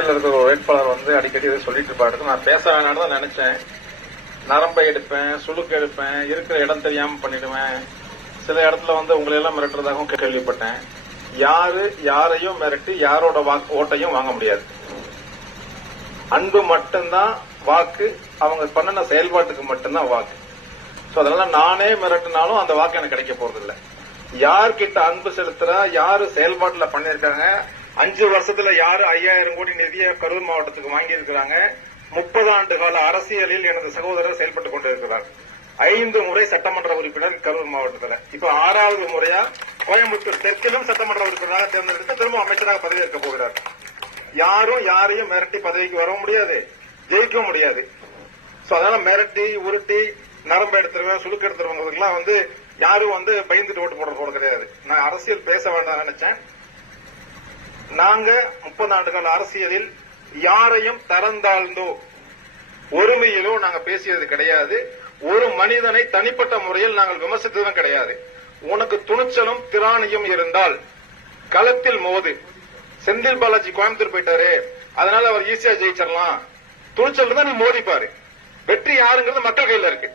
இருக்கிற ஒரு வேட்பாளர் வந்து அடிக்கடி இதை சொல்லிட்டு இருப்பாரு. நான் பேச வேணாம்னு தான் நினைச்சேன். நரம்பை எடுப்பேன், சுளுக்கு எடுப்பேன், இருக்கிற இடம் தெரியாம பண்ணிடுவேன். சில இடத்துல வந்து உங்களை எல்லாம் மிரட்டுறதாகவும் கேள்விப்பட்டேன். யாரையும் மிரட்டி யாரோட ஓட்டையும் வாங்க முடியாது. அன்பு மட்டும்தான் வாக்கு, அவங்க பண்ணின செயல்பாட்டுக்கு மட்டும்தான் வாக்கு. அதனால நானே மிரட்டினாலும் அந்த வாக்கு எனக்கு கிடைக்க போறது இல்ல. யார்கிட்ட அன்பு செலுத்துறா, யாரு செயல்பாட்டுல பண்ணிருக்காங்க, 5 வருஷத்துல யாரு 5000 கோடி நிதியை கரூர் மாவட்டத்துக்கு வாங்கி இருக்கிறாங்க. 30 ஆண்டு கால அரசியலில் எனது சகோதரர் செயல்பட்டுக் கொண்டிருக்கிறார். 5 முறை சட்டமன்ற உறுப்பினர் கரூர் மாவட்டத்தில். இப்ப 6வது முறையா கோயம்புத்தூர் தெற்கிலும் சட்டமன்ற உறுப்பினராக தேர்ந்தெடுத்து திரும்ப அமைச்சராக பதவியேற்க போகிறார். யாரும் யாரையும் மிரட்டி பதவிக்கு வர முடியாது, ஜெயிக்க முடியாது. அதனால மிரட்டி உருட்டி நரம்பு எடுத்துருவேன், சுளுக்கு எடுத்துருவங்களுக்குலாம் வந்து யாரும் வந்து பயந்துட்டு ஓட்டு போட போறது கிடையாது. நான் அரசியல் பேச வேண்டாம் நினைச்சேன். நாங்க 30 ஆண்டுகள் அரசியலில் யாரையும் தரந்தாழ்ந்தோ ஒருமையிலோ நாங்க பேசியது கிடையாது. ஒரு மனிதனை தனிப்பட்ட முறையில் நாங்கள் விமர்சித்ததும் கிடையாது. உனக்கு துணிச்சலும் திராணியும் இருந்தால் களத்தில் மோது. செந்தில் பாலாஜி கோயம்புத்தூர் போயிட்டாரு, அதனால அவர் ஈஸியா ஜெயிச்சிடலாம். துணிச்சல் தான் நீ மோதிப்பாரு. வெற்றி யாருங்கிறது மக்கள் கையில இருக்கு.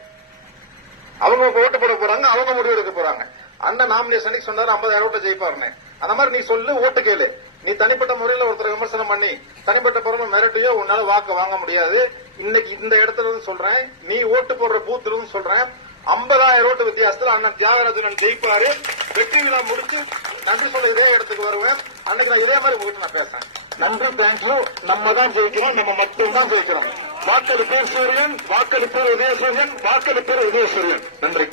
அவங்க ஓட்டு போட போறாங்க, அவங்க முடிவு எடுக்க போறாங்க. அண்ணன் நாமினேஷனுக்கு சொன்னாரு 50,000 ஓட்டு ஜெயிப்பாருன்னு. அந்த மாதிரி நீ சொல்லு, ஓட்டு கேளு. நீ தனிப்பட்ட முறையில் ஒருத்தர் விமர்சனம் பண்ணி தனிப்பட்ட பொருள் மிரட்டியோ உன்னால வாக்கு வாங்க முடியாது. இன்னைக்கு இந்த இடத்துல இருந்து சொல்றேன், நீ ஓட்டு போடுற பூத்துல இருந்து சொல்றேன், 50,000 ஓட்டு வித்தியாசத்துல அண்ணன் தியாகராஜன் ஜெயிப்பாரு. வெற்றி விழா முடிச்சு நன்றி சொல்ல இதே இடத்துக்கு வருவேன். அன்னைக்கு நான் இதே மாதிரி உங்ககிட்ட நான் பேசுறேன். நன்றி, தேங்க்யூ. நம்ம தான் ஜெயிக்கிறோம், நம்ம மட்டும் தான் ஜெயிக்கிறோம். வாக்களிப்பேர் சூரியன், வாக்களிப்பேர் உதயசூரியன், வாக்களிப்பேர் உதயசூரியன். நன்றி.